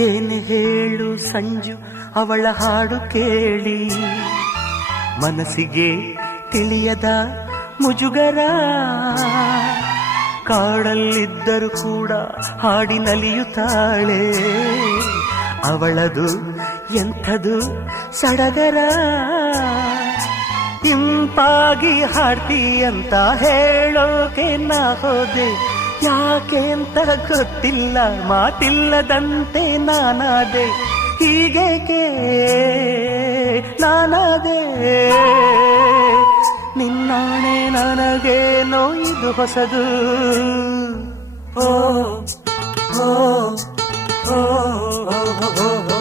ಏನು ಹೇಳು ಸಂಜು ಅವಳ ಹಾಡು ಕೇಳಿ, ಮನಸ್ಸಿಗೆ ತಿಳಿಯದ ಮುಜುಗರ. ಕಾಡಲ್ಲಿದ್ದರೂ ಕೂಡ ಹಾಡಿ ನಲಿಯುತ್ತಾಳೆ, ಅವಳದು ಎಂಥದು ಸಡಗರ. ಇಂಪಾಗಿ ಹಾಡ್ತಿ ಅಂತ ಹೇಳೋಕೆ ನಾ ಹೋದೆ, ಯಾಕೆ ಅಂತ ಗೊತ್ತಿಲ್ಲ, ಮಾತಿಲ್ಲದಂತೆ ನಾನಾದೆ. ಹೀಗೇಕೆ ನಾನಾದೆ, ನಿನ್ನಾಣೆ ನನಗೇನೋ ಇದು ಹೊಸದು. ಓ ಓ ಓ ಓ ಓ